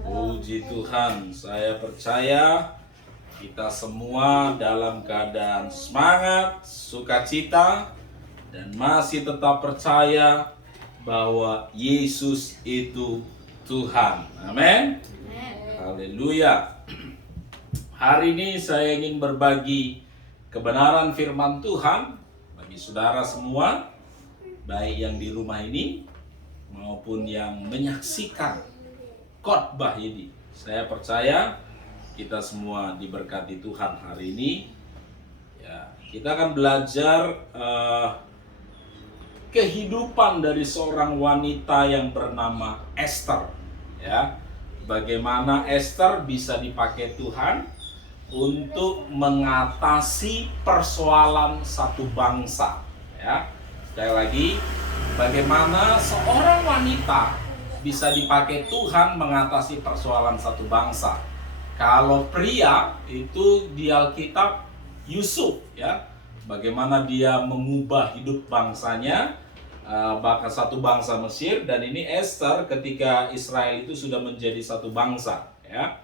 Puji Tuhan, saya percaya kita semua dalam keadaan semangat, sukacita, dan masih tetap percaya bahwa Yesus itu Tuhan. Amin. Haleluya. Hari ini saya ingin berbagi kebenaran firman Tuhan bagi saudara semua, baik yang di rumah ini maupun yang menyaksikan khotbah ini. Saya percaya kita semua diberkati Tuhan hari ini. Ya, kita akan belajar kehidupan dari seorang wanita yang bernama Esther. Ya, bagaimana Esther bisa dipakai Tuhan untuk mengatasi persoalan satu bangsa. Ya, sekali lagi, bagaimana seorang wanita bisa dipakai Tuhan mengatasi persoalan satu bangsa. Kalau pria itu di Alkitab Yusuf, ya, bagaimana dia mengubah hidup bangsanya, bahkan satu bangsa Mesir. Dan ini Esther ketika Israel itu sudah menjadi satu bangsa, ya.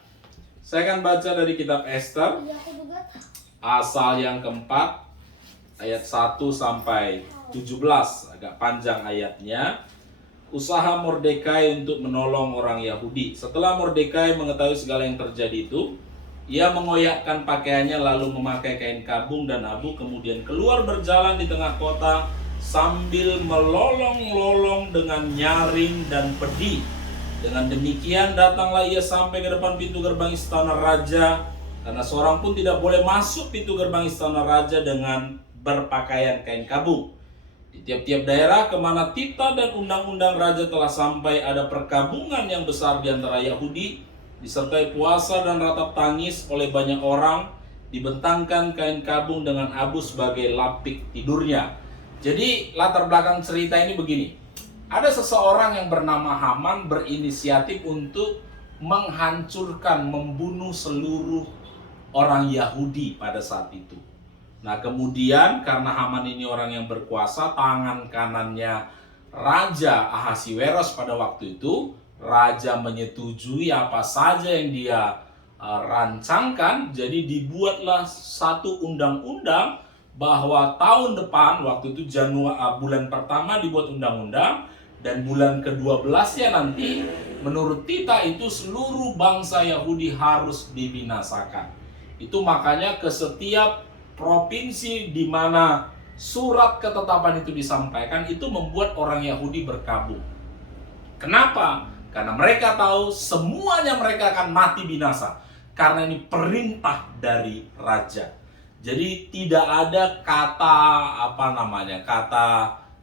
Saya akan baca dari kitab Esther, pasal yang keempat, ayat 1 sampai 17, agak panjang ayatnya. Usaha Mordekai untuk menolong orang Yahudi. Setelah Mordekai mengetahui segala yang terjadi itu, ia mengoyakkan pakaiannya lalu memakai kain kabung dan abu, kemudian keluar berjalan di tengah kota sambil melolong-lolong dengan nyaring dan pedih. Dengan demikian datanglah ia sampai ke depan pintu gerbang istana raja, karena seorang pun tidak boleh masuk pintu gerbang istana raja dengan berpakaian kain kabung. Di tiap-tiap daerah kemana titah dan undang-undang raja telah sampai, ada perkabungan yang besar di antara Yahudi, disertai puasa dan ratap tangis oleh banyak orang, dibentangkan kain kabung dengan abu sebagai lapik tidurnya. Jadi latar belakang cerita ini begini. Ada seseorang yang bernama Haman berinisiatif untuk menghancurkan, membunuh seluruh orang Yahudi pada saat itu. Nah, kemudian karena Haman ini orang yang berkuasa, tangan kanannya Raja Ahasiweros pada waktu itu, raja menyetujui apa saja yang dia rancangkan. Jadi dibuatlah satu undang-undang bahwa tahun depan, waktu itu bulan pertama dibuat undang-undang, dan bulan ke-12-nya nanti menurut titah itu seluruh bangsa Yahudi harus dibinasakan. Itu makanya ke setiap provinsi di mana surat ketetapan itu disampaikan, itu membuat orang Yahudi berkabung. Kenapa? Karena mereka tahu semuanya mereka akan mati binasa, karena ini perintah dari raja. Jadi tidak ada kata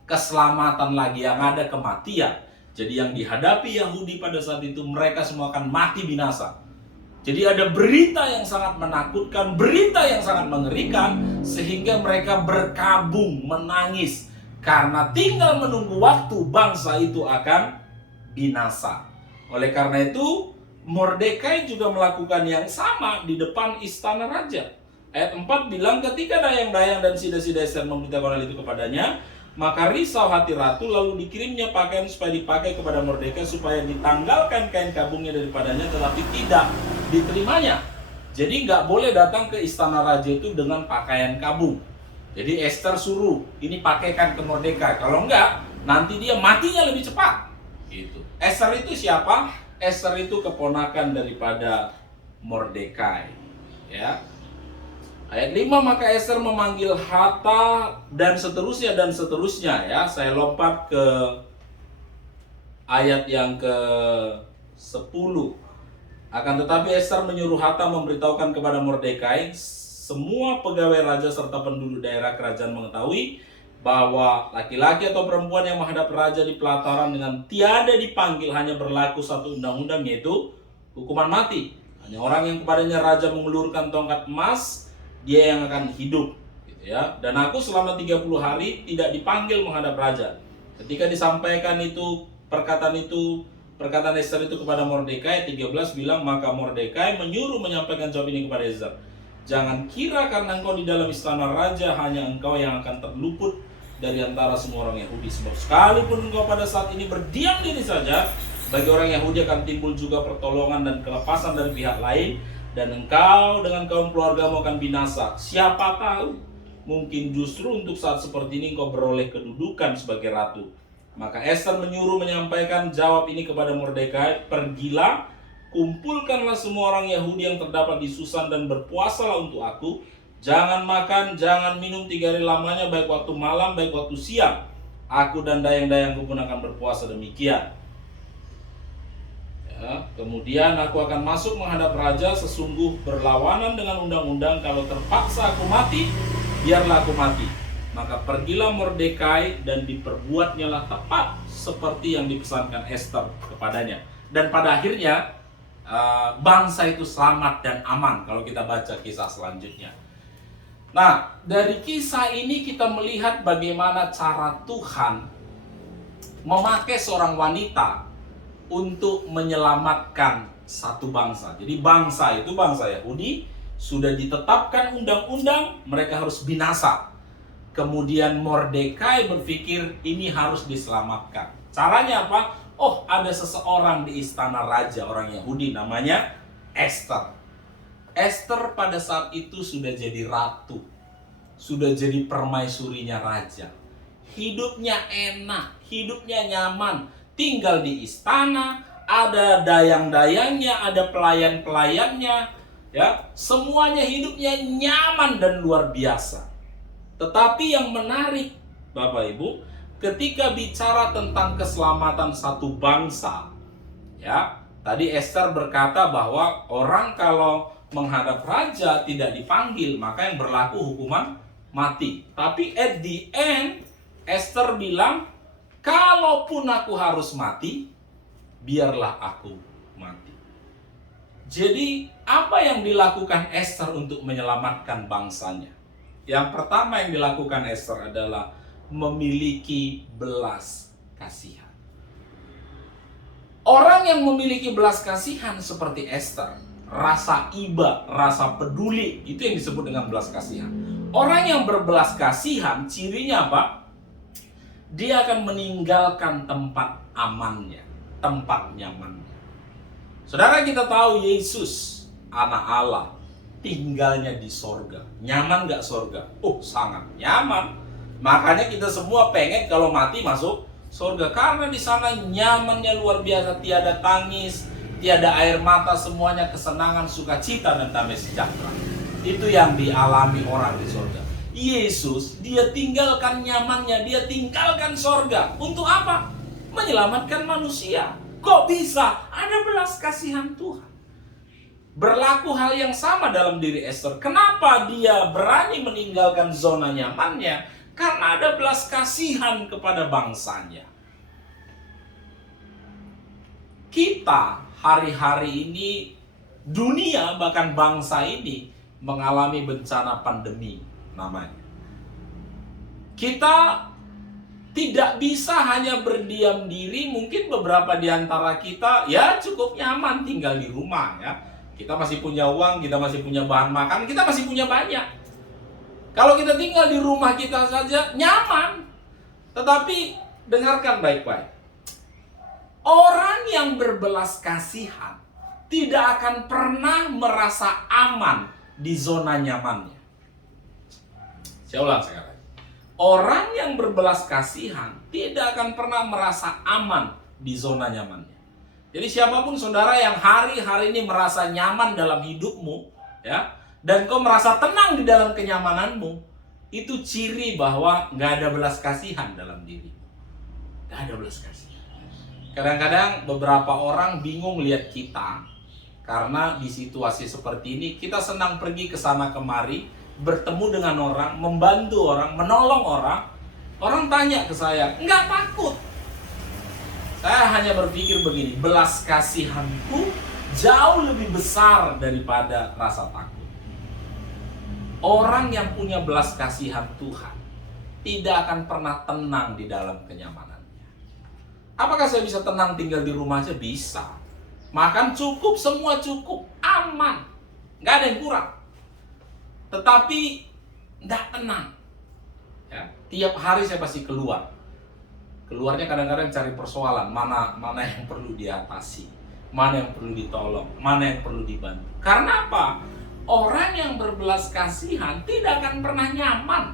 keselamatan lagi, yang ada kematian. Jadi yang dihadapi Yahudi pada saat itu, mereka semua akan mati binasa. Jadi ada berita yang sangat menakutkan, berita yang sangat mengerikan, sehingga mereka berkabung, menangis, karena tinggal menunggu waktu bangsa itu akan binasa. Oleh karena itu, Mordekai juga melakukan yang sama di depan istana raja. Ayat 4 bilang, ketika dayang-dayang dan sida-sida Esther memberitakan hal itu kepadanya, maka risau hati ratu, lalu dikirimnya pakaian supaya dipakai kepada Mordekai, supaya ditanggalkan kain kabungnya daripadanya, tetapi tidak diterimanya. Jadi nggak boleh datang ke istana raja itu dengan pakaian kabung. Jadi Esther suruh, ini pakaikan ke Mordekai. Kalau enggak, nanti dia matinya lebih cepat. Gitu. Esther itu siapa? Esther itu keponakan daripada Mordekai. Ya. Ayat 5, maka Esther memanggil Hatta dan seterusnya dan seterusnya, ya. Saya lompat ke ayat yang ke-10. Akan tetapi Esther menyuruh Hatta memberitahukan kepada Mordekai, semua pegawai raja serta penduduk daerah kerajaan mengetahui bahwa laki-laki atau perempuan yang menghadap raja di pelataran dengan tiada dipanggil, hanya berlaku satu undang-undang, yaitu hukuman mati. Hanya orang yang kepadanya raja mengulurkan tongkat emas, dia yang akan hidup, gitu ya. Dan aku selama 30 hari tidak dipanggil menghadap raja. Ketika disampaikan itu, perkataan Esther itu kepada Mordekai, 13 bilang, maka Mordekai menyuruh menyampaikan jawab ini kepada Esther. Jangan kira karena engkau di dalam istana raja, hanya engkau yang akan terluput dari antara semua orang Yahudi. Sebab sekalipun engkau pada saat ini berdiam diri saja Bagi orang Yahudi akan timbul juga pertolongan dan kelepasan dari pihak lain, dan engkau dengan kaum keluargamu akan binasa. Siapa tahu, mungkin justru untuk saat seperti ini engkau beroleh kedudukan sebagai ratu. Maka Ester menyuruh menyampaikan jawab ini kepada Mordekai, pergilah, kumpulkanlah semua orang Yahudi yang terdapat di Susan dan berpuasalah untuk aku. Jangan makan, jangan minum 3 hari lamanya, baik waktu malam, baik waktu siang. Aku dan dayang-dayangku pun akan berpuasa demikian. Ya, kemudian aku akan masuk menghadap raja, sesungguh berlawanan dengan undang-undang. Kalau terpaksa aku mati, biarlah aku mati. Maka pergilah Mordekai dan diperbuatnyalah tepat seperti yang dipesankan Ester kepadanya. Dan pada akhirnya bangsa itu selamat dan aman kalau kita baca kisah selanjutnya. Nah, dari kisah ini kita melihat bagaimana cara Tuhan memakai seorang wanita untuk menyelamatkan satu bangsa. Jadi bangsa itu, bangsa Yahudi, sudah ditetapkan undang-undang, mereka harus binasa. Kemudian Mordekai berpikir ini harus diselamatkan. Caranya apa? Oh, ada seseorang di istana raja, orang Yahudi, namanya Ester. Ester pada saat itu sudah jadi ratu, sudah jadi permaisurinya raja. Hidupnya enak, hidupnya nyaman, tinggal di istana, ada dayang-dayangnya, ada pelayan-pelayannya, ya, semuanya hidupnya nyaman dan luar biasa. Tetapi yang menarik, Bapak Ibu, ketika bicara tentang keselamatan satu bangsa, ya, tadi Ester berkata bahwa orang kalau menghadap raja tidak dipanggil, maka yang berlaku hukuman mati. Tapi at the end, Ester bilang, kalaupun aku harus mati, biarlah aku mati. Jadi, apa yang dilakukan Ester untuk menyelamatkan bangsanya? Yang pertama yang dilakukan Ester adalah memiliki belas kasihan. Orang yang memiliki belas kasihan seperti Ester, rasa iba, rasa peduli, itu yang disebut dengan belas kasihan. Orang yang berbelas kasihan, cirinya apa? Dia akan meninggalkan tempat amannya, tempat nyamannya. Saudara, kita tahu Yesus, anak Allah, tinggalnya di sorga. Nyaman gak sorga? Oh, sangat nyaman. Makanya kita semua pengen kalau mati masuk sorga, karena di sana nyamannya luar biasa, tiada tangis, tiada air mata, semuanya kesenangan, sukacita, dan damai sejahtera. Itu yang dialami orang di sorga. Yesus, dia tinggalkan nyamannya, dia tinggalkan sorga. Untuk apa? Menyelamatkan manusia. Kok bisa? Ada belas kasihan Tuhan. Berlaku hal yang sama dalam diri Ester. Kenapa dia berani meninggalkan zona nyamannya? Karena ada belas kasihan kepada bangsanya. Kita hari-hari ini, dunia bahkan bangsa ini mengalami bencana pandemi namanya. Kita tidak bisa hanya berdiam diri. Mungkin beberapa di antara kita ya cukup nyaman tinggal di rumah, ya. Kita masih punya uang, kita masih punya bahan makan, kita masih punya banyak. Kalau kita tinggal di rumah kita saja nyaman. Tetapi dengarkan baik-baik. Orang yang berbelas kasihan tidak akan pernah merasa aman di zona nyamannya. Saya ulang sekarang. Orang yang berbelas kasihan tidak akan pernah merasa aman di zona nyamannya. Jadi siapapun saudara yang hari-hari ini merasa nyaman dalam hidupmu, ya, dan kau merasa tenang di dalam kenyamananmu, itu ciri bahwa nggak ada belas kasihan dalam diri. Nggak ada belas kasihan. Kadang-kadang beberapa orang bingung lihat kita, karena di situasi seperti ini kita senang pergi ke sana kemari, bertemu dengan orang, membantu orang, menolong orang. Orang tanya ke saya, nggak takut? Saya hanya berpikir begini, belas kasihanku jauh lebih besar daripada rasa takut. Orang yang punya belas kasihan Tuhan tidak akan pernah tenang di dalam kenyamanannya. Apakah saya bisa tenang tinggal di rumah aja? Bisa. Makan cukup, semua cukup, aman, nggak ada yang kurang. Tetapi nggak tenang. Ya, tiap hari saya pasti keluar Keluarnya kadang-kadang cari persoalan, mana yang perlu diatasi, mana yang perlu ditolong, mana yang perlu dibantu. Karena apa? Orang yang berbelas kasihan tidak akan pernah nyaman,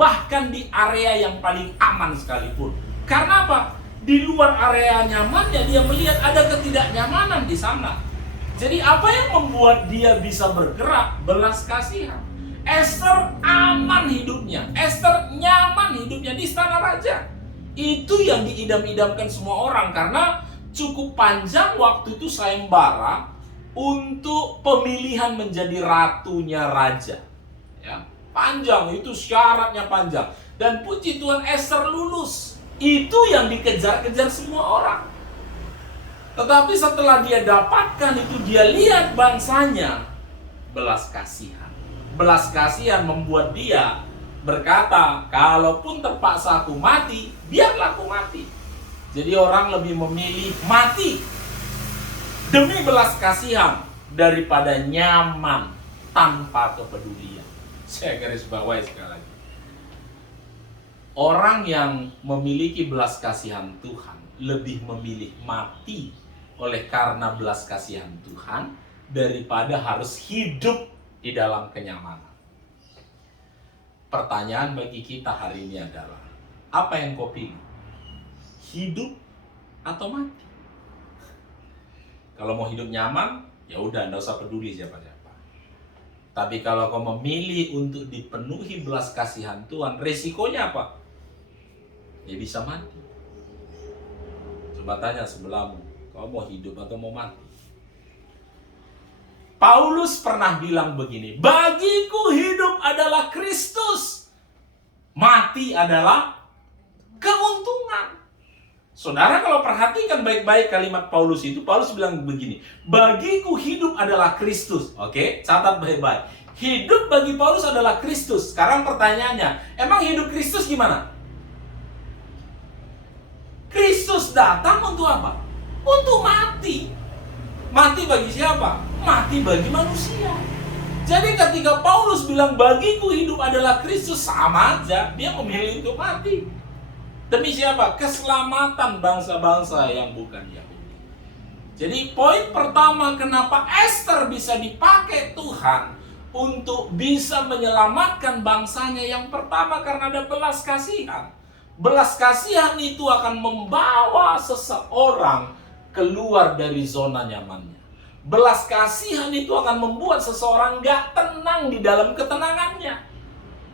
bahkan di area yang paling aman sekalipun. Karena apa? Di luar area nyamannya dia melihat ada ketidaknyamanan di sana. Jadi apa yang membuat dia bisa bergerak? Belas kasihan. Esther aman hidupnya, Esther nyaman hidupnya di istana raja. Itu yang diidam-idamkan semua orang, karena cukup panjang waktu itu sayembara untuk pemilihan menjadi ratunya raja. Ya, panjang, itu syaratnya panjang. Dan puji Tuhan, Esther lulus. Itu yang dikejar-kejar semua orang. Tetapi setelah dia dapatkan itu, dia lihat bangsanya, belas kasihan. Belas kasihan membuat dia berkata, kalaupun terpaksa aku mati, biarlah aku mati. Jadi orang lebih memilih mati demi belas kasihan daripada nyaman tanpa kepedulian. Saya garis bawahi sekali lagi. Orang yang memiliki belas kasihan Tuhan lebih memilih mati oleh karena belas kasihan Tuhan daripada harus hidup di dalam kenyamanan. Pertanyaan bagi kita hari ini adalah, apa yang kau pilih? Hidup atau mati? Kalau mau hidup nyaman, ya udah, enggak usah peduli siapa-siapa. Tapi kalau kau memilih untuk dipenuhi belas kasihan Tuhan, resikonya apa? Ya bisa mati. Coba tanya sebelahmu, kau mau hidup atau mau mati? Paulus pernah bilang begini, bagiku hidup adalah Kristus, mati adalah keuntungan. Saudara kalau perhatikan baik-baik kalimat Paulus itu, Paulus bilang begini, bagiku hidup adalah Kristus. Oke, catat baik-baik. Hidup bagi Paulus adalah Kristus. Sekarang pertanyaannya, emang hidup Kristus gimana? Kristus datang untuk apa? Untuk mati. Mati bagi siapa? Mati bagi manusia. Jadi ketika Paulus bilang bagiku hidup adalah Kristus, sama aja dia memilih untuk mati. Demi siapa? Keselamatan bangsa-bangsa yang bukan Yahudi. Jadi poin pertama kenapa Esther bisa dipakai Tuhan untuk bisa menyelamatkan bangsanya, yang pertama karena ada belas kasihan. Belas kasihan itu akan membawa seseorang keluar dari zona nyamannya. Belas kasihan itu akan membuat seseorang gak tenang di dalam ketenangannya.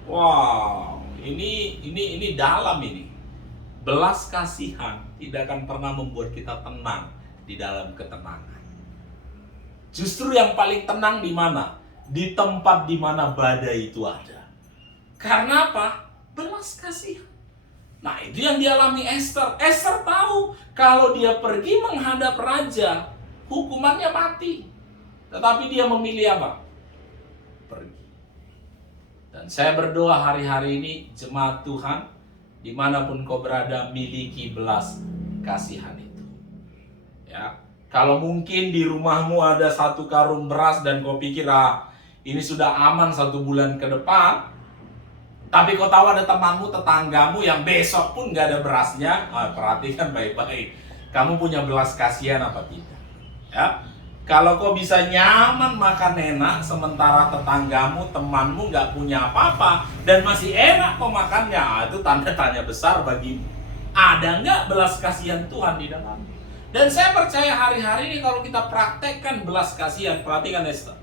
Wow, ini dalam ini. Belas kasihan tidak akan pernah membuat kita tenang di dalam ketenangan. Justru yang paling tenang di mana? Di tempat di mana badai itu ada. Karena apa? Belas kasihan. Nah, itu yang dialami Esther. Esther tahu kalau dia pergi menghadap raja, hukumannya mati. Tetapi dia memilih apa? Pergi. Dan saya berdoa hari-hari ini, jemaat Tuhan, dimanapun kau berada, miliki belas kasihan itu. Ya, kalau mungkin di rumahmu ada 1 karung beras dan kau pikir, ini sudah aman 1 bulan ke depan. Tapi kau tahu ada temanmu, tetanggamu yang besok pun gak ada berasnya. Perhatikan baik-baik. Kamu punya belas kasihan apa tidak? Ya, kalau kau bisa nyaman makan enak, sementara tetanggamu, temanmu gak punya apa-apa dan masih enak kau makannya, itu tanda tanya besar bagimu. Ada nggak belas kasihan Tuhan di dalamnya? Dan saya percaya hari-hari ini kalau kita praktekkan belas kasihan, perhatikan Esther,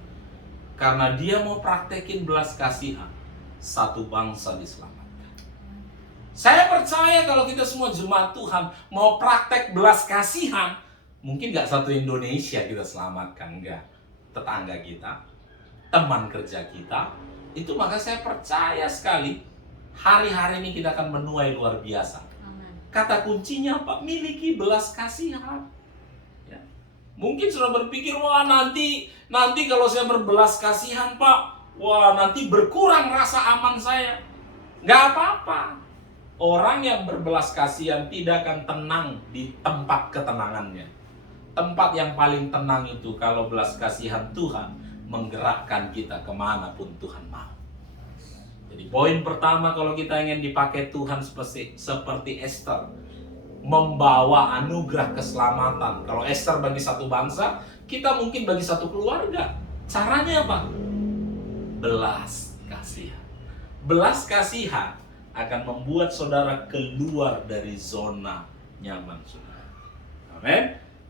karena dia mau praktekin belas kasihan, satu bangsa diselamatkan. Saya percaya kalau kita semua jemaat Tuhan mau praktek belas kasihan, mungkin gak satu Indonesia kita selamatkan, enggak. Tetangga kita, teman kerja kita, itu maka saya percaya sekali hari-hari ini kita akan menuai luar biasa. Kata kuncinya apa? Miliki belas kasihan. Ya. Mungkin sudah berpikir, wah nanti kalau saya berbelas kasihan Pak, wah nanti berkurang rasa aman saya. Gak apa-apa. Orang yang berbelas kasihan tidak akan tenang di tempat ketenangannya. Tempat yang paling tenang itu kalau belas kasihan Tuhan menggerakkan kita kemanapun Tuhan mau. Jadi poin pertama kalau kita ingin dipakai Tuhan seperti Esther, membawa anugerah keselamatan. Kalau Esther bagi satu bangsa, kita mungkin bagi satu keluarga. Caranya apa? Belas kasihan. Belas kasihan akan membuat saudara keluar dari zona nyaman saudara. Amin.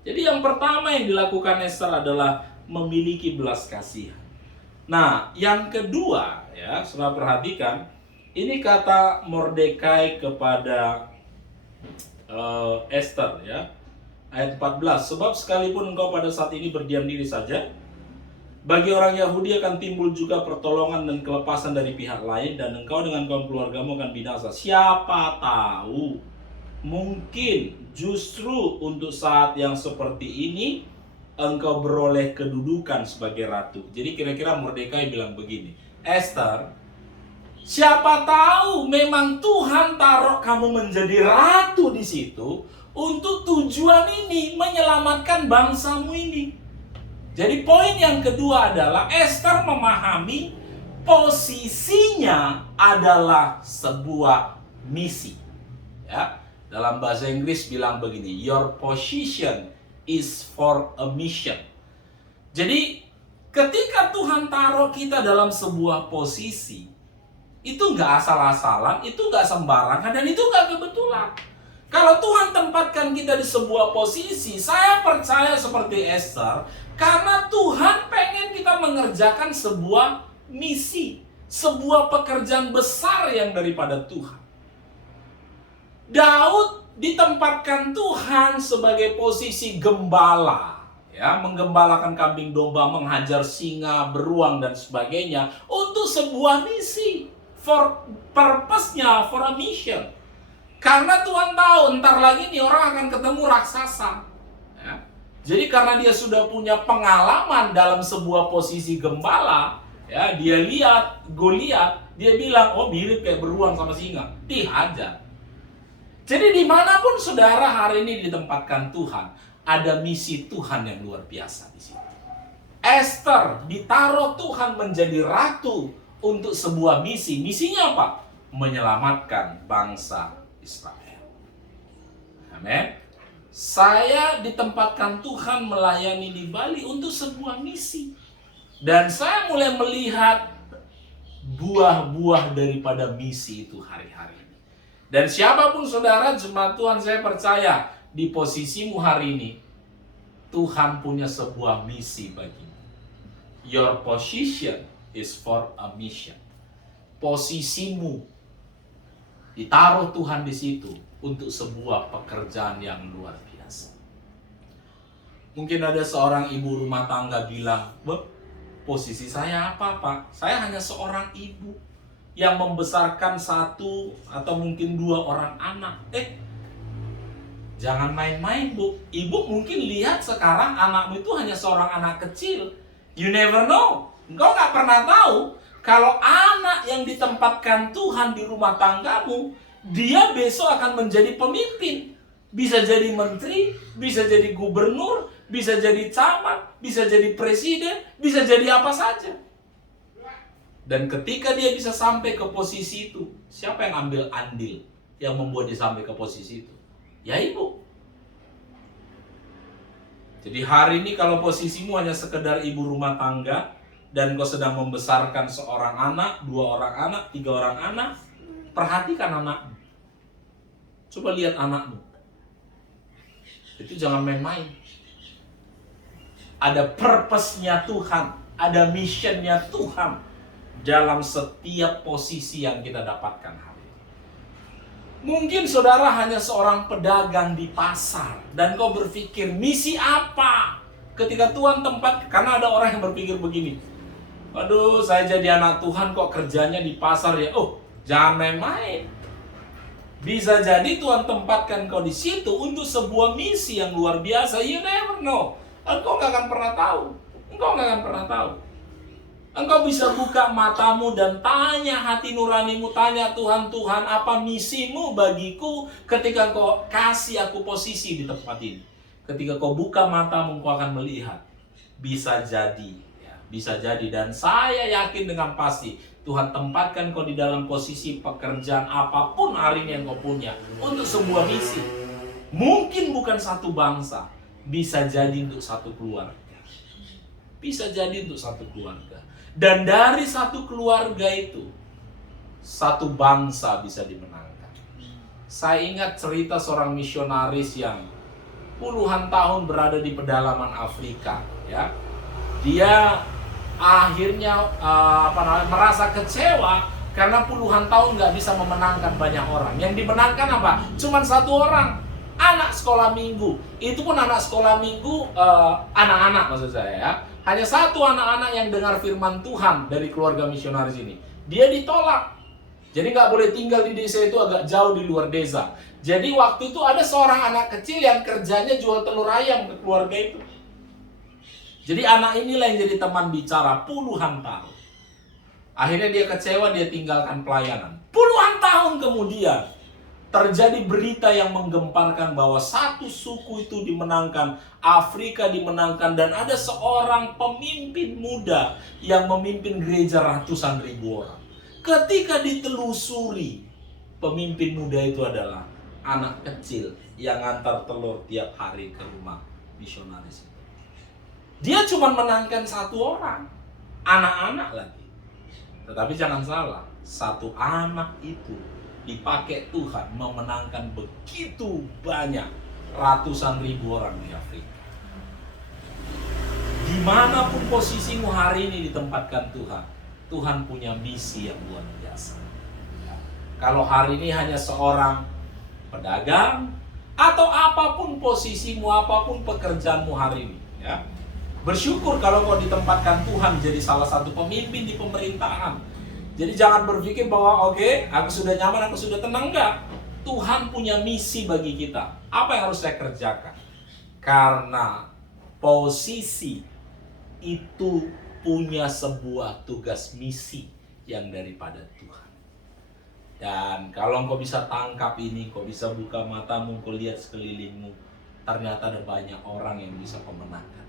Jadi yang pertama yang dilakukan Esther adalah memiliki belas kasihan. Nah, yang kedua ya, saudara perhatikan, ini kata Mordekai kepada Esther ya, ayat 14. Sebab sekalipun engkau pada saat ini berdiam diri saja, bagi orang Yahudi akan timbul juga pertolongan dan kelepasan dari pihak lain, dan engkau dengan kaum keluargamu akan binasa. Siapa tahu, mungkin justru untuk saat yang seperti ini engkau beroleh kedudukan sebagai ratu. Jadi kira-kira Mordekai bilang begini, Esther, siapa tahu memang Tuhan taruh kamu menjadi ratu di situ untuk tujuan ini, menyelamatkan bangsamu ini. Jadi poin yang kedua adalah Esther memahami posisinya adalah sebuah misi. Ya, dalam bahasa Inggris bilang begini, your position is for a mission. Jadi ketika Tuhan taruh kita dalam sebuah posisi, itu nggak asal-asalan, itu nggak sembarangan, dan itu nggak kebetulan. Kalau Tuhan tempatkan kita di sebuah posisi, saya percaya seperti Esther, karena Tuhan pengen kita mengerjakan sebuah misi, sebuah pekerjaan besar yang daripada Tuhan. Daud ditempatkan Tuhan sebagai posisi gembala, ya, menggembalakan kambing domba, menghajar singa, beruang dan sebagainya untuk sebuah misi. For purpose-nya, for a mission. Karena Tuhan tahu ntar lagi nih orang akan ketemu raksasa. Ya. Jadi karena dia sudah punya pengalaman dalam sebuah posisi gembala, ya, dia lihat Goliat, dia bilang, oh mirip kayak beruang sama singa, dihajar. Jadi dimanapun saudara hari ini ditempatkan Tuhan, ada misi Tuhan yang luar biasa di situ. Esther ditaruh Tuhan menjadi ratu untuk sebuah misi. Misinya apa? Menyelamatkan bangsa Israel. Amin. Saya ditempatkan Tuhan melayani di Bali untuk sebuah misi. Dan saya mulai melihat buah-buah daripada misi itu hari-hari ini. Dan siapapun saudara jemaat Tuhan, saya percaya di posisimu hari ini, Tuhan punya sebuah misi bagimu. Your position is for a mission. Posisimu ditaruh Tuhan di situ untuk sebuah pekerjaan yang luar biasa. Mungkin ada seorang ibu rumah tangga bilang, posisi saya apa Pak? Saya hanya seorang ibu yang membesarkan satu atau mungkin dua orang anak. Jangan main-main Bu. Ibu mungkin lihat sekarang anakmu itu hanya seorang anak kecil. You never know. Engkau gak pernah tahu kalau anak yang ditempatkan Tuhan di rumah tanggamu, dia besok akan menjadi pemimpin. Bisa jadi menteri, bisa jadi gubernur, bisa jadi camat, bisa jadi presiden, bisa jadi apa saja. Dan ketika dia bisa sampai ke posisi itu, siapa yang ambil andil yang membuat dia sampai ke posisi itu? Ya ibu. Jadi hari ini kalau posisimu hanya sekedar ibu rumah tangga, dan kau sedang membesarkan seorang anak, dua orang anak, tiga orang anak, perhatikan anakmu. Coba lihat anakmu. Itu jangan main-main. Ada purpose-nya Tuhan, ada mission-nya Tuhan dalam setiap posisi yang kita dapatkan hari ini. Mungkin saudara hanya seorang pedagang di pasar, dan kau berpikir, misi apa? Ketika Tuhan tempat, karena ada orang yang berpikir begini, aduh, saya jadi anak Tuhan kok kerjanya di pasar ya. Oh, jangan main-main. Bisa jadi Tuhan tempatkan kau di situ untuk sebuah misi yang luar biasa. You never know. Engkau gak akan pernah tahu. Engkau gak akan pernah tahu. Engkau bisa buka matamu dan tanya hati nuranimu, tanya Tuhan, Tuhan apa misimu bagiku ketika kau kasih aku posisi di tempat ini. Ketika kau buka matamu, kau akan melihat. Bisa jadi. Bisa jadi, dan saya yakin dengan pasti Tuhan tempatkan kau di dalam posisi pekerjaan apapun hari ini yang kau punya untuk sebuah misi. Mungkin bukan satu bangsa, bisa jadi untuk satu keluarga. Bisa jadi untuk satu keluarga. Dan dari satu keluarga itu, satu bangsa bisa dimenangkan. Saya ingat cerita seorang misionaris yang puluhan tahun berada di pedalaman Afrika, ya. Dia akhirnya merasa kecewa karena puluhan tahun nggak bisa memenangkan banyak orang. Yang dimenangkan apa? Cuman satu orang, anak sekolah minggu. Itu pun anak sekolah minggu, anak-anak maksud saya ya. Hanya satu anak-anak yang dengar firman Tuhan dari keluarga misionaris ini. Dia ditolak. Jadi nggak boleh tinggal di desa itu, agak jauh di luar desa. Jadi waktu itu ada seorang anak kecil yang kerjanya jual telur ayam ke keluarga itu. Jadi anak inilah yang jadi teman bicara puluhan tahun. Akhirnya dia kecewa, dia tinggalkan pelayanan. Puluhan tahun kemudian terjadi berita yang menggemparkan bahwa satu suku itu dimenangkan, Afrika dimenangkan, dan ada seorang pemimpin muda yang memimpin gereja ratusan ribu orang. Ketika ditelusuri, pemimpin muda itu adalah anak kecil yang antar telur tiap hari ke rumah misionaris. Dia cuma menangkan satu orang, anak-anak lagi. Tetapi jangan salah, satu anak itu dipakai Tuhan memenangkan begitu banyak ratusan ribu orang di Afrika. Dimanapun posisimu hari ini ditempatkan Tuhan, Tuhan punya misi yang luar biasa. Kalau hari ini hanya seorang pedagang, atau apapun posisimu, apapun pekerjaanmu hari ini, ya, bersyukur kalau kau ditempatkan Tuhan jadi salah satu pemimpin di pemerintahan. Jadi jangan berpikir bahwa oke, aku sudah nyaman, aku sudah tenang. Enggak. Tuhan punya misi bagi kita. Apa yang harus saya kerjakan? Karena posisi itu punya sebuah tugas misi yang daripada Tuhan. Dan kalau engkau bisa tangkap ini, kau bisa buka matamu, kau lihat sekelilingmu, ternyata ada banyak orang yang bisa memenangkan.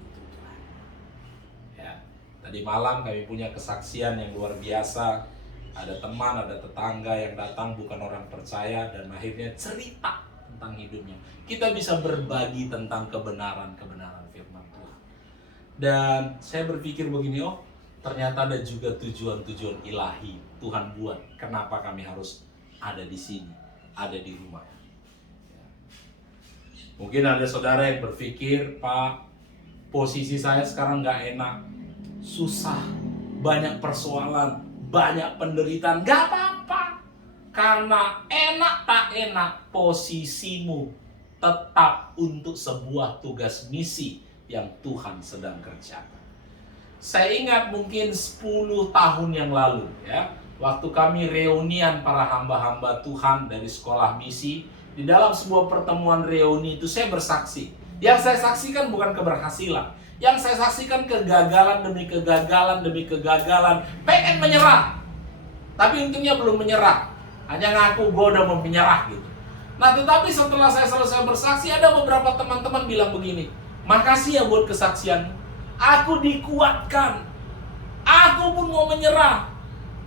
Tadi malam kami punya kesaksian yang luar biasa. Ada teman, ada tetangga yang datang bukan orang percaya dan akhirnya cerita tentang hidupnya. Kita bisa berbagi tentang kebenaran-kebenaran firman Tuhan. Dan saya berpikir begini, oh ternyata ada juga tujuan-tujuan ilahi Tuhan buat. Kenapa kami harus ada di sini, ada di rumah. Mungkin ada saudara yang berpikir, Pak, posisi saya sekarang nggak enak, susah, banyak persoalan, banyak penderitaan. Gak apa-apa, karena enak tak enak, posisimu tetap untuk sebuah tugas misi yang Tuhan sedang kerjakan. Saya ingat mungkin 10 tahun yang lalu, ya, waktu kami reunian para hamba-hamba Tuhan dari sekolah misi. Di dalam sebuah pertemuan reuni itu saya bersaksi. Yang saya saksikan bukan keberhasilan, yang saya saksikan kegagalan demi kegagalan demi kegagalan. Pengen menyerah, tapi untungnya belum menyerah, hanya ngaku gue udah mau menyerah gitu. Nah tetapi setelah saya selesai bersaksi, ada beberapa teman-teman bilang begini, makasih ya buat kesaksian, aku dikuatkan, aku pun mau menyerah.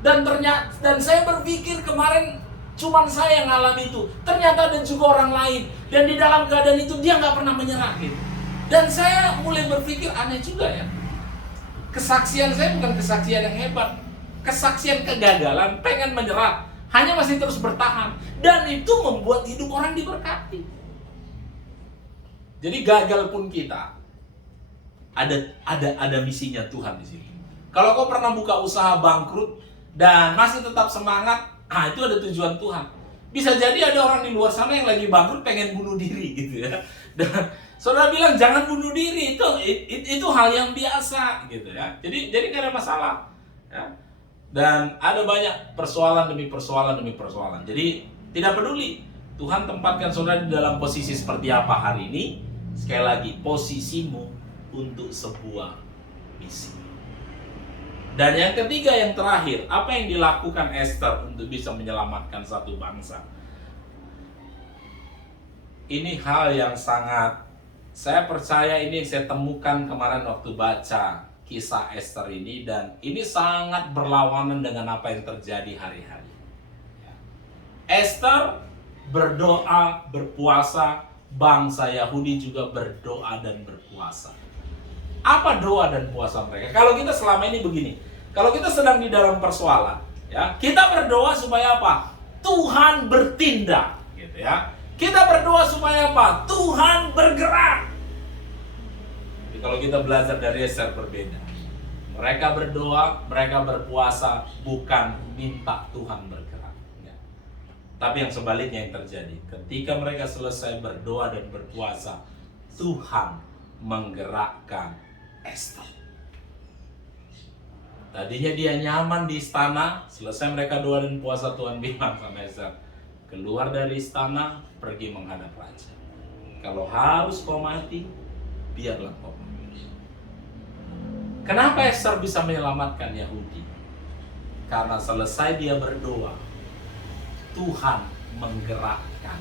Dan saya berpikir kemarin cuman saya yang ngalami itu, ternyata ada juga orang lain, dan di dalam keadaan itu dia nggak pernah menyerah gitu. Dan saya mulai berpikir aneh juga ya, kesaksian saya bukan kesaksian yang hebat, kesaksian kegagalan, pengen menyerah, hanya masih terus bertahan, dan itu membuat hidup orang diberkati. Jadi gagal pun kita ada misinya Tuhan di sini. Kalau kau pernah buka usaha bangkrut dan masih tetap semangat, itu ada tujuan Tuhan. Bisa jadi ada orang di luar sana yang lagi bangkrut pengen bunuh diri gitu ya. Dan saudara bilang jangan bunuh diri, itu hal yang biasa gitu ya. Jadi gak ada masalah ya. Dan ada banyak persoalan demi persoalan demi persoalan. Jadi tidak peduli Tuhan tempatkan saudara di dalam posisi seperti apa hari ini. Sekali lagi, posisimu untuk sebuah misi. Dan yang ketiga, yang terakhir, apa yang dilakukan Esther untuk bisa menyelamatkan satu bangsa? Ini hal yang sangat, saya percaya ini yang saya temukan kemarin waktu baca kisah Esther ini, dan ini sangat berlawanan dengan apa yang terjadi hari-hari. Esther berdoa, berpuasa, bangsa Yahudi juga berdoa dan berpuasa. Apa doa dan puasa mereka? Kalau kita selama ini begini, kalau kita sedang di dalam persoalan, ya, kita berdoa supaya apa? Tuhan bertindak, gitu ya. Kita berdoa supaya apa? Tuhan bergerak. Jadi kalau kita belajar dari Ester berbeda. Mereka berdoa, mereka berpuasa, bukan minta Tuhan bergerak. Ya. Tapi yang sebaliknya yang terjadi. Ketika mereka selesai berdoa dan berpuasa, Tuhan menggerakkan Ester. Tadinya dia nyaman di istana, selesai mereka doa dan puasa, Tuhan bilang sama Ester, keluar dari istana, pergi menghadap raja. Kalau harus kau mati, biarlah kau mati. Kenapa Ester bisa menyelamatkan Yahudi? Karena selesai dia berdoa, Tuhan menggerakkan.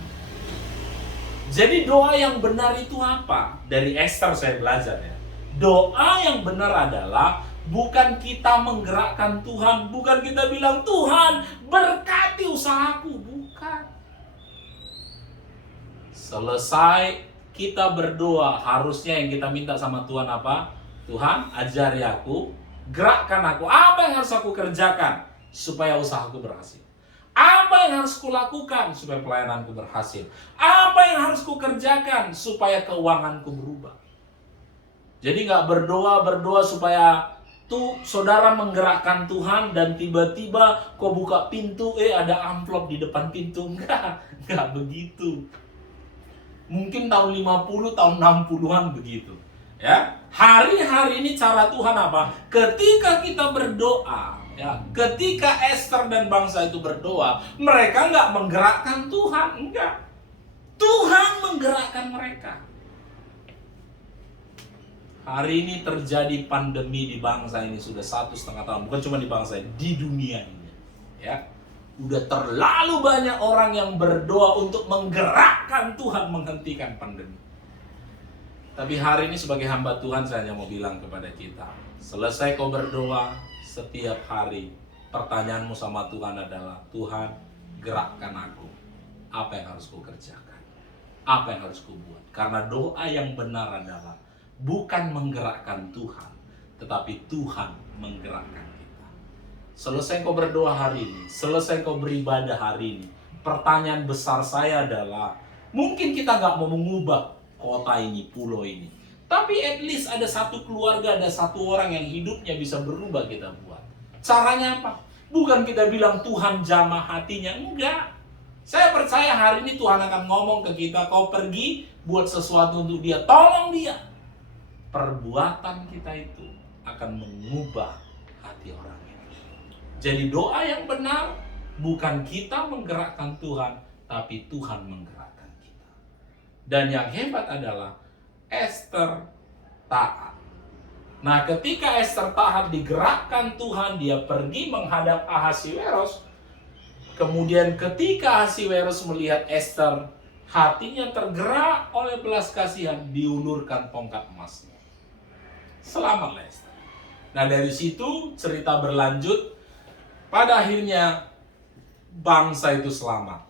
Jadi doa yang benar itu apa? Dari Ester saya belajar ya. Doa yang benar adalah bukan kita menggerakkan Tuhan, bukan kita bilang Tuhan berkati usahaku, bukan. Selesai kita berdoa, harusnya yang kita minta sama Tuhan apa? Tuhan ajari aku, gerakkan aku, apa yang harus aku kerjakan supaya usahaku berhasil. Apa yang harus kulakukan supaya pelayananku berhasil? Apa yang harus kukerjakan supaya keuanganku berubah? Jadi nggak berdoa supaya tuh saudara menggerakkan Tuhan dan tiba-tiba kau buka pintu, ada amplop di depan pintu. Nggak begitu. Mungkin tahun 50, tahun 60-an begitu. Ya, hari-hari ini cara Tuhan apa? Ketika kita berdoa, ya, ketika Ester dan bangsa itu berdoa, mereka nggak menggerakkan Tuhan, enggak. Tuhan menggerakkan mereka. Hari ini terjadi pandemi di bangsa ini sudah 1,5 tahun, bukan cuma di bangsa ini, di dunia ini. Ya, udah terlalu banyak orang yang berdoa untuk menggerakkan Tuhan menghentikan pandemi. Tapi hari ini sebagai hamba Tuhan saya hanya mau bilang kepada kita, selesai kau berdoa setiap hari, pertanyaanmu sama Tuhan adalah, Tuhan gerakkan aku. Apa yang harus ku kerjakan? Apa yang harus ku buat? Karena doa yang benar adalah bukan menggerakkan Tuhan, tetapi Tuhan menggerakkan kita. Selesai kau berdoa hari ini, selesai kau beribadah hari ini, pertanyaan besar saya adalah, mungkin kita nggak mau mengubah kota ini, pulau ini, tapi at least ada satu keluarga, ada satu orang yang hidupnya bisa berubah kita buat. Caranya apa? Bukan kita bilang Tuhan jamah hatinya, enggak. Saya percaya hari ini Tuhan akan ngomong ke kita, kau pergi buat sesuatu untuk dia, tolong dia. Perbuatan kita itu akan mengubah hati orang ini. Jadi doa yang benar bukan kita menggerakkan Tuhan, tapi Tuhan menggerakkan kita. Dan yang hebat adalah Ester taat. Nah, ketika Ester taat, digerakkan Tuhan, dia pergi menghadap Ahasiweros. Kemudian ketika Ahasiweros melihat Ester, hatinya tergerak oleh belas kasihan, diulurkan tongkat emasnya. Selamatlah Ester. Nah, dari situ cerita berlanjut. Pada akhirnya bangsa itu selamat.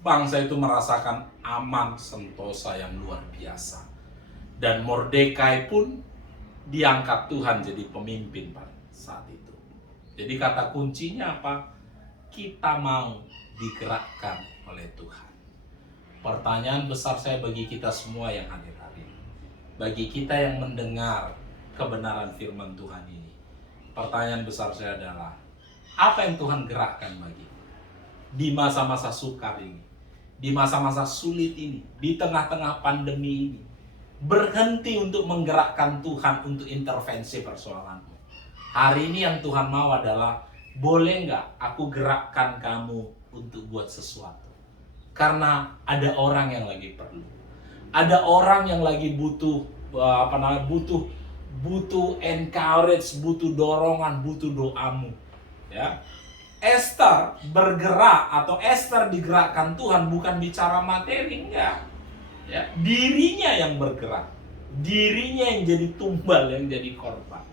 Bangsa itu merasakan aman sentosa yang luar biasa. Dan Mordekai pun diangkat Tuhan jadi pemimpin pada saat itu. Jadi kata kuncinya apa? Kita mau digerakkan oleh Tuhan. Pertanyaan besar saya bagi kita semua yang hadir hari ini, bagi kita yang mendengar kebenaran firman Tuhan ini, pertanyaan besar saya adalah, apa yang Tuhan gerakkan bagi di masa-masa sukar ini, di masa-masa sulit ini, di tengah-tengah pandemi ini? Berhenti untuk menggerakkan Tuhan untuk intervensi persoalanmu. Hari ini yang Tuhan mau adalah, boleh nggak aku gerakkan kamu untuk buat sesuatu? Karena ada orang yang lagi perlu, ada orang yang lagi butuh butuh encourage, butuh dorongan, butuh doamu. Ya, Ester bergerak atau Ester digerakkan Tuhan bukan bicara materi, enggak. Ya, dirinya yang bergerak, dirinya yang jadi tumbal, yang jadi korban.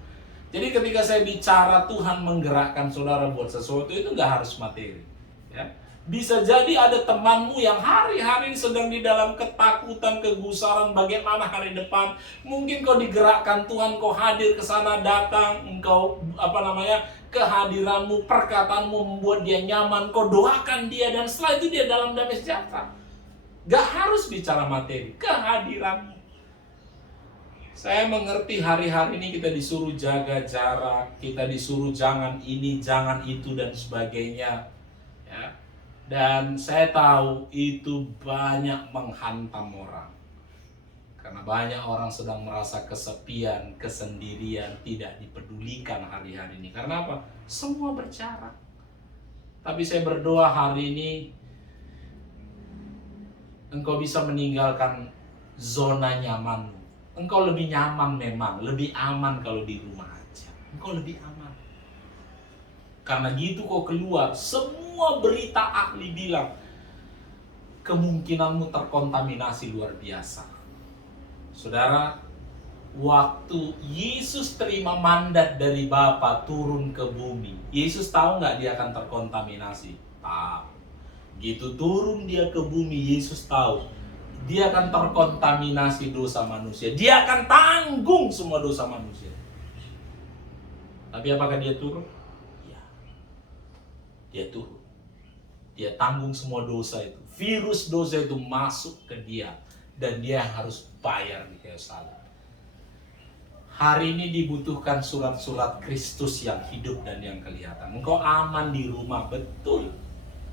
Jadi ketika saya bicara Tuhan menggerakkan saudara buat sesuatu, itu nggak harus materi. Ya, Bisa jadi ada temanmu yang hari-hari sedang di dalam ketakutan, kegusaran bagaimana hari depan. Mungkin kau digerakkan Tuhan, kau hadir ke sana, datang, engkau kehadiranmu, perkataanmu membuat dia nyaman, kau doakan dia, dan setelah itu dia dalam damai sejahtera. Gak harus bicara materi, kehadiranmu. Saya mengerti hari-hari ini kita disuruh jaga jarak, kita disuruh jangan ini, jangan itu, dan sebagainya. Ya. Dan saya tahu itu banyak menghantam orang. Karena banyak orang sedang merasa kesepian, kesendirian, tidak dipedulikan hari-hari ini. Karena apa? Semua berjarak. Tapi saya berdoa hari ini engkau bisa meninggalkan zona nyamanmu. Engkau lebih nyaman memang, lebih aman kalau di rumah aja. Engkau lebih aman. Karena gitu kau keluar, semua berita ahli bilang kemungkinanmu terkontaminasi luar biasa. Saudara, waktu Yesus terima mandat dari Bapa turun ke bumi, Yesus tahu nggak dia akan terkontaminasi? Tahu. Gitu turun dia ke bumi, Yesus tahu dia akan terkontaminasi dosa manusia. Dia akan tanggung semua dosa manusia. Tapi apakah dia turun? Ya. Dia turun. Dia tanggung semua dosa itu. Virus dosa itu masuk ke dia. Dan dia harus bayar di kayu salib. Hari ini dibutuhkan surat-surat Kristus yang hidup dan yang kelihatan. Engkau aman di rumah, betul.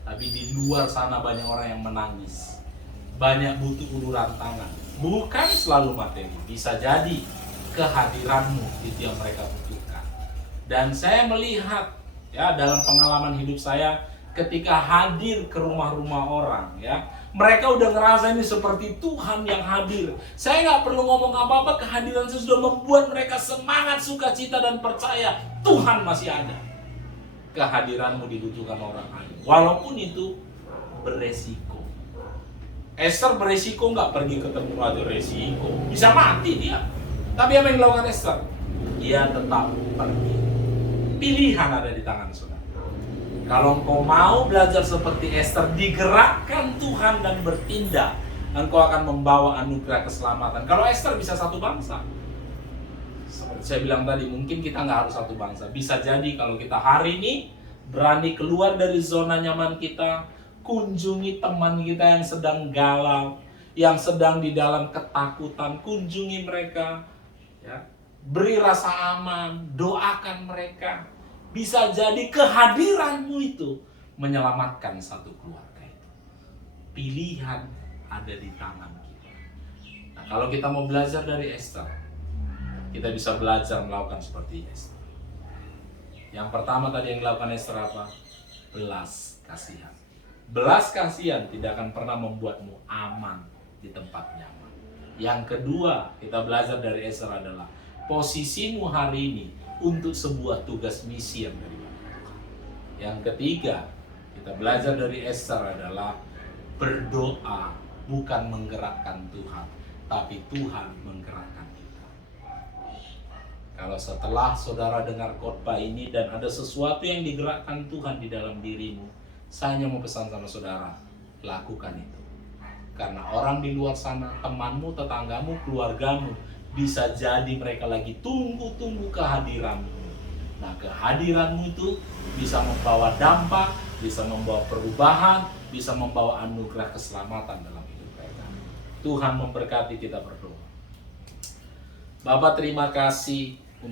Tapi di luar sana banyak orang yang menangis. Banyak butuh uluran tangan. Bukan selalu materi. Bisa jadi kehadiranmu itu yang mereka butuhkan. Dan saya melihat ya dalam pengalaman hidup saya ketika hadir ke rumah-rumah orang ya, mereka udah ngerasa ini seperti Tuhan yang hadir. Saya nggak perlu ngomong apa-apa, kehadiran saya sudah membuat mereka semangat, sukacita, dan percaya Tuhan masih ada. Kehadiranmu dibutuhkan orang lain, walaupun itu beresiko. Esther beresiko nggak pergi ketemu raja, resiko, bisa mati dia. Tapi apa yang dilakukan Esther? Dia tetap pergi. Pilihan ada di tangan saudara. Kalau engkau mau belajar seperti Esther, digerakkan Tuhan dan bertindak, engkau akan membawa anugerah keselamatan. Kalau Esther bisa satu bangsa, seperti saya bilang tadi, mungkin kita nggak harus satu bangsa. Bisa jadi kalau kita hari ini berani keluar dari zona nyaman kita, kunjungi teman kita yang sedang galau, yang sedang di dalam ketakutan, kunjungi mereka, ya, beri rasa aman, doakan mereka. Bisa jadi kehadiranmu itu menyelamatkan satu keluarga itu. Pilihan ada di tangan kita. Nah, kalau kita mau belajar dari Esther, kita bisa belajar melakukan seperti Esther. Yang pertama tadi yang dilakukan Esther apa? Belas kasihan. Belas kasihan tidak akan pernah membuatmu aman di tempat nyaman. Yang kedua, kita belajar dari Esther adalah posisimu hari ini untuk sebuah tugas misi yang dari Tuhan. Yang ketiga, kita belajar dari Esther adalah berdoa bukan menggerakkan Tuhan, tapi Tuhan menggerakkan kita. Kalau setelah saudara dengar khotbah ini dan ada sesuatu yang digerakkan Tuhan di dalam dirimu, saya hanya mau pesan sama saudara, lakukan itu. Karena orang di luar sana, temanmu, tetanggamu, keluargamu, bisa jadi mereka lagi tunggu-tunggu kehadiranmu. Nah, kehadiranmu itu bisa membawa dampak, bisa membawa perubahan, bisa membawa anugerah keselamatan dalam hidup mereka. Tuhan memberkati, kita berdoa. Bapa, terima kasih